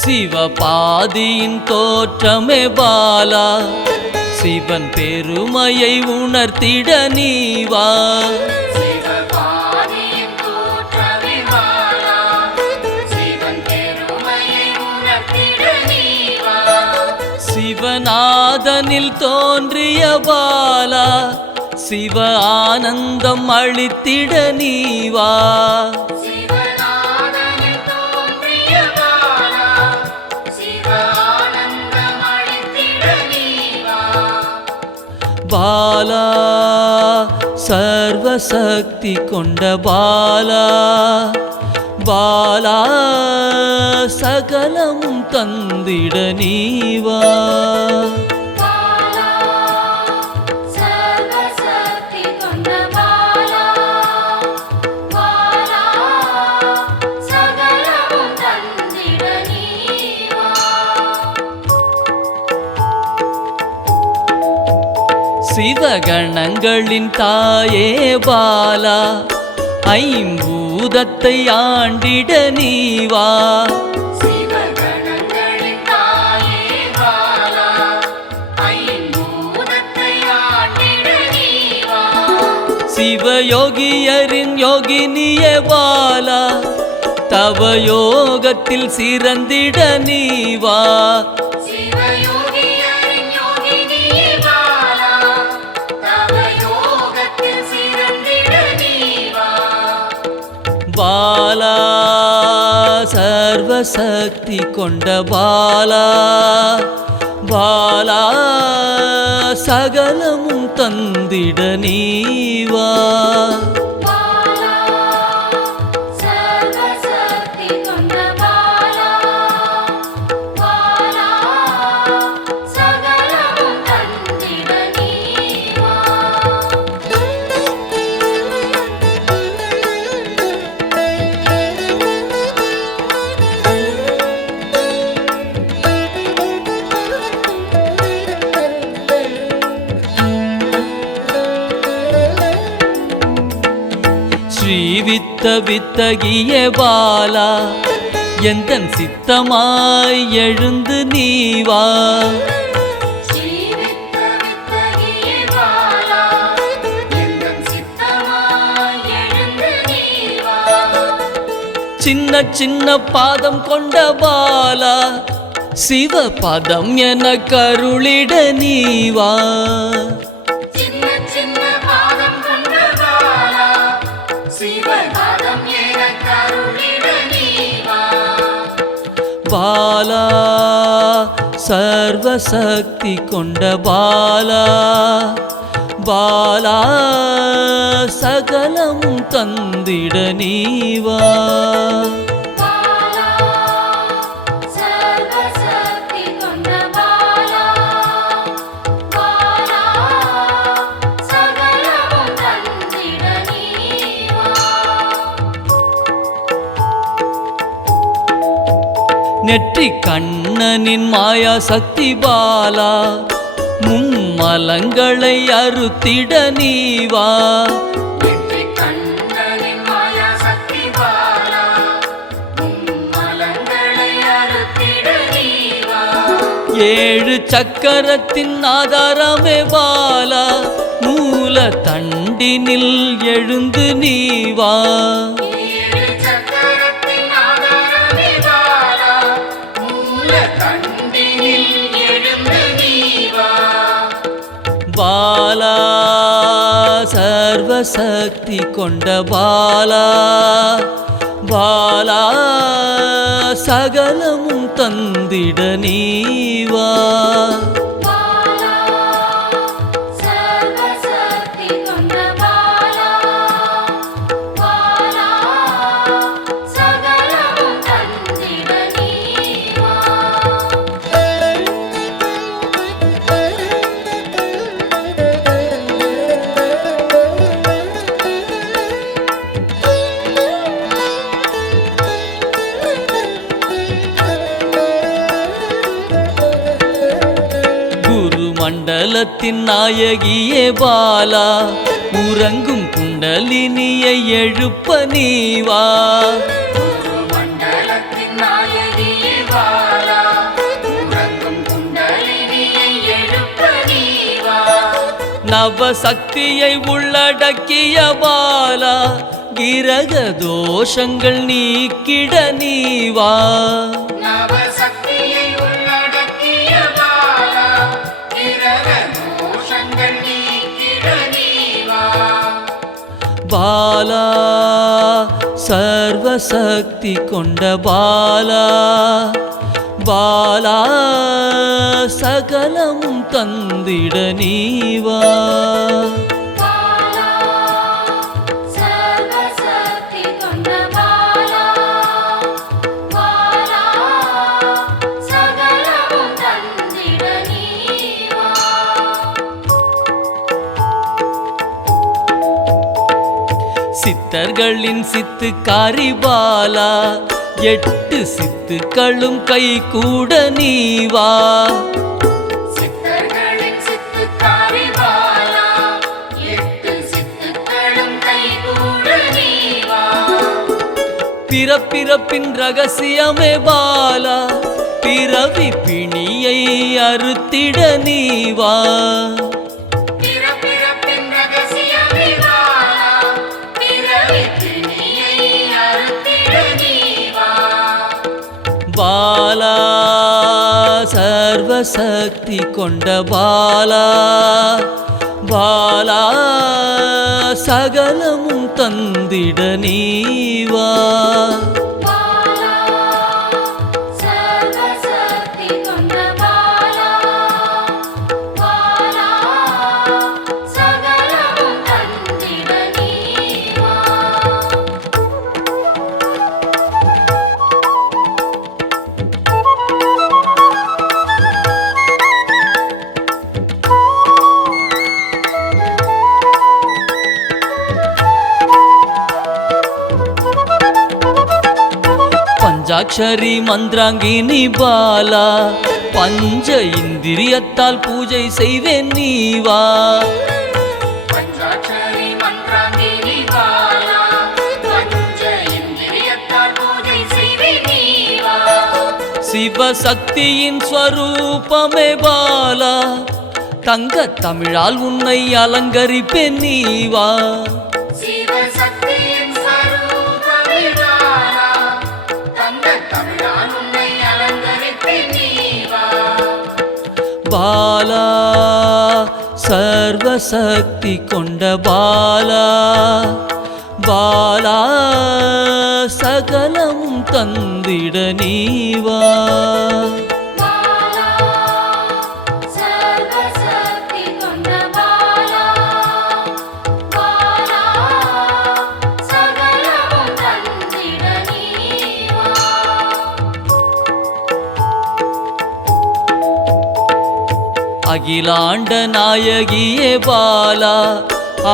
சிவபாதியின் தோற்றமே பாலா, சிவன் பெருமையை உணர்த்திட நீவா. சிவநாதனில் தோன்றிய பாலா, சிவ ஆனந்தம் அளித்திட நீவா. பாலா சர்வசக்தி கொண்ட பாலா, பாலா சகலமும் தந்திட நீவா. சிவகணங்களின் தாயே பாலா, ஐம்பூதத்தை ஆண்டிட நீவா. சிவயோகியரின் யோகினியே பாலா, தவ யோகத்தில் சிறந்திட நீவா. பாலா சர்வசக்தி கொண்ட பாலா, பாலா சகலமும் தந்திட நீவா. ஸ்ரீவித்த வித்தகிய பாலா, எந்தன் சித்தமாய் எழுந்து நீவா. சின்ன சின்ன பாதம் கொண்ட பாலா, சிவ பதம் என கருளிட நீவா. பாலா சர்வசக்தி கொண்ட பாலா, பாலா சகலமும் தந்திட நீவா. நெற்றி கண்ணனின் மாயா சக்தி பாலா, மும்மலங்களை அறுத்திட நீவா. ஏழு சக்கரத்தின் ஆதாரமே பாலா, மூல தண்டினில் எழுந்து நீவா. பாலா சர்வசக்தி கொண்ட பாலா, பாலா சகலமும் தந்திட நீவா. மண்டலத்தின் நாயகியே பாலா உறங்கும் குண்டலினியை எழுப்ப நீவா நவசக்தியை உள்ளடக்கிய பாலா கிரக தோஷங்கள் நீக்கிட நீவா பாலா சர்வசக்தி கொண்ட பாலா பாலா சகலமும் தந்திட நீவா சித்தர்களின் சித்துக்காரி பாலா 8 சித்துக்களும் கை கூட நீவா பிறப்பிறப்பின் ரகசியமே பாலா பிறவி பிணியை அறுத்திட நீவா பாலா சர்வசக்தி கொண்ட பாலா பாலா சகலமும் தந்திட நீவா பஞ்சாட்சரி மந்திராங்கினி பாலா பஞ்ச இந்திரியத்தால் பூஜை செய்வேன் நீவா சிவசக்தியின் ஸ்வரூபமே பாலா தங்க தமிழால் உன்னை அலங்கரிப்பேன் நீவா பாலா சர்வசக்தி கொண்ட பாலா பாலா சகலமும் தந்திட நீவா அகிலாண்ட நாயகியே பாலா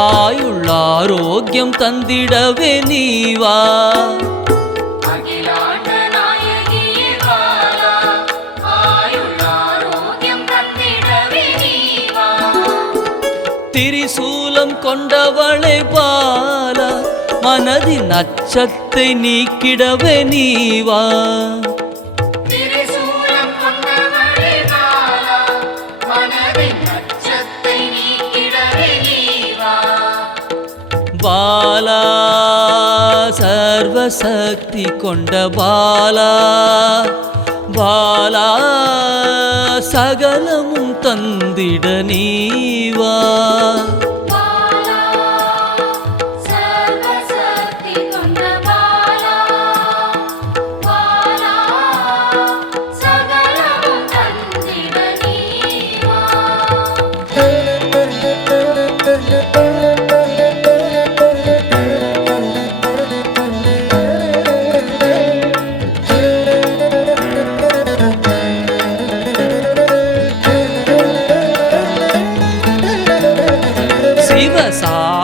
ஆயுள் ஆரோக்கியம் தந்திடவே நீவா திரிசூலம் கொண்டவளே பாலா மனதின் அச்சத்தை நீக்கிடவே நீவா பாலா சர்வசக்தி கொண்ட பாலா பாலா சகலமும் தந்திட நீவா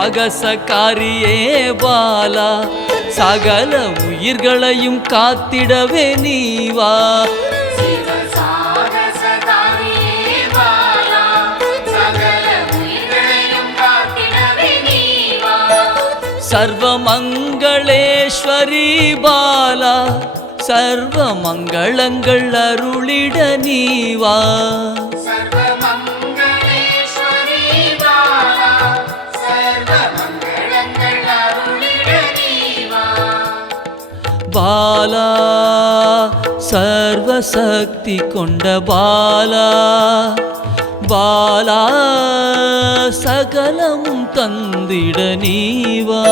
சாகசக்காரியே பாலா சகல உயிர்களையும் காத்திடவே நீவா சர்வமங்களேஸ்வரி பாலா சர்வ மங்களங்கள் அருளிட நீவா பாலா சர்வசக்தி கொண்ட பாலா பாலா சகலமும் தந்திட நீவா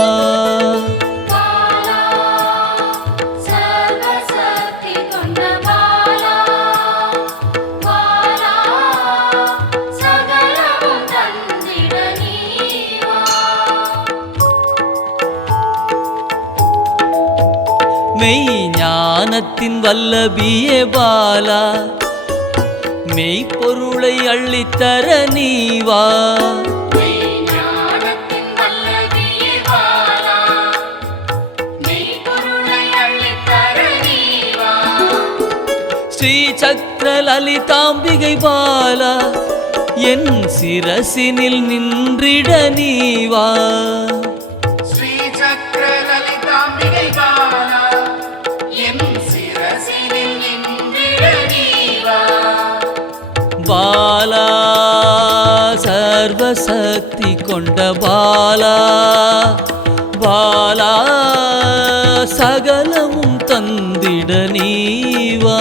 மெய் ஞானத்தின் வல்லபியே பாலா மெய்ப்பொருளை அள்ளித்தர நீவா ஸ்ரீ சக்கர லலிதாம்பிகை பாலா என் சிரசினில் நின்றிட நீவா பாலா சர்வசக்தி கொண்ட பாலா பாலா சகலமும் தந்திட நீவா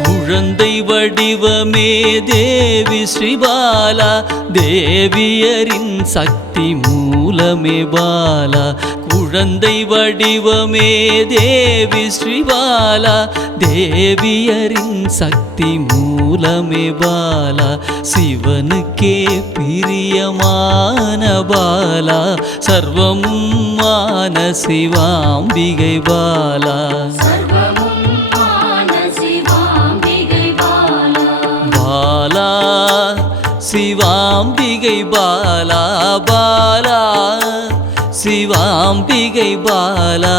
குழந்தை வடிவமே தேவி ஸ்ரீபாலா தேவியரின் சக்தி மூலமே பாலா குழந்தை வடிவமே தேவி ஸ்ரீபாலா தேவியரின் சக்தி மூலமே பாலா சிவனுக்கே பிரியமான பாலா சர்வமும் மான சிவாம்பிகை பாலா பாலா சிவாம்பிகை பாலா பாலா சிவாம்பிகை பாலா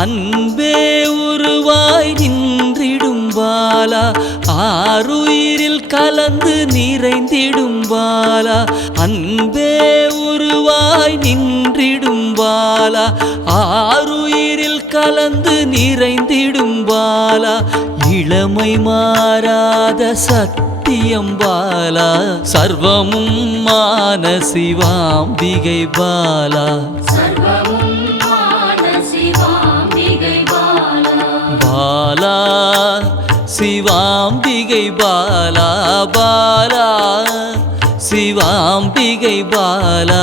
அன்பே உருவாய் நின்றிடும் பாலா ஆருயிரில் கலந்து நிறைந்திடும் பாலா அன்பே உருவாய் நின்றிடும் பாலா ஆருயிரில் கலந்து நிறைந்திடும் பாலா இளமை மாறாத சத்தியம் பாலா சர்வமும் மான சிவாம்பிகை பாலா பாலா சிவாம்பிகை பாலா பாலா சிவாம்பிகை பாலா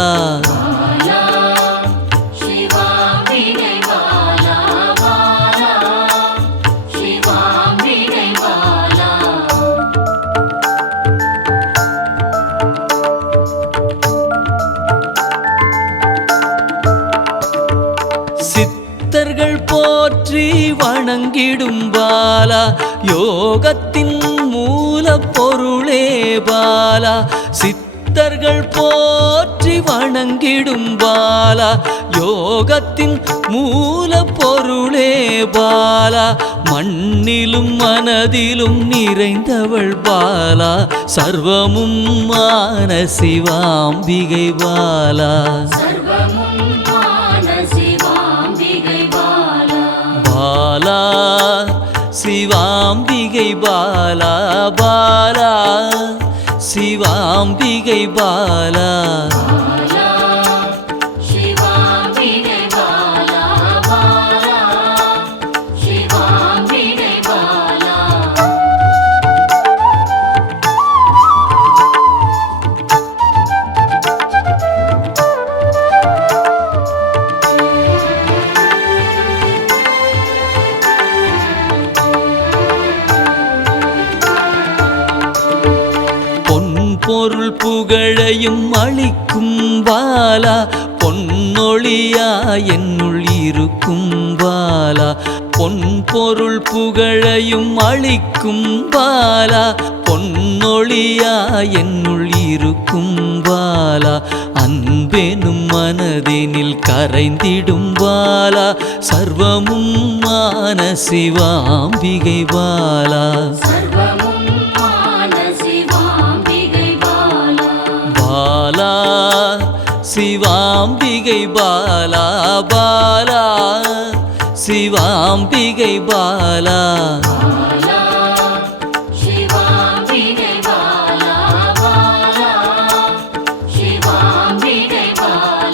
சித்தர்கள் போற்றி வணங்கிடும் பாலா யோகத்தின் மூல பொருளே பாலா சித்தர்கள் போற்றி வணங்கிடும் பாலா யோகத்தின் மூல பொருளே பாலா மண்ணிலும் மனதிலும் நிறைந்தவள் பாலா சர்வமும் மான சிவாம்பிகை பாலா பாலா சிவாம்பிகை பாலா பாலா சிவாம்பிகை பாலா பொருள் புகழையும் அளிக்கும் பாலா பொன்னொழியா என்னுள் இருக்கும் பாலா பொன் பொருள் புகழையும் அளிக்கும் பாலா பொன்னொழியா என்னுள் இருக்கும் பாலா அன்பெனும் மனதினில் கரைந்திடும் பாலா சர்வமும் மான சிவாம்பிகை பாலா பாலா சிவாம்பிகை பாலா பாலா சிவாம்பிகை பாலா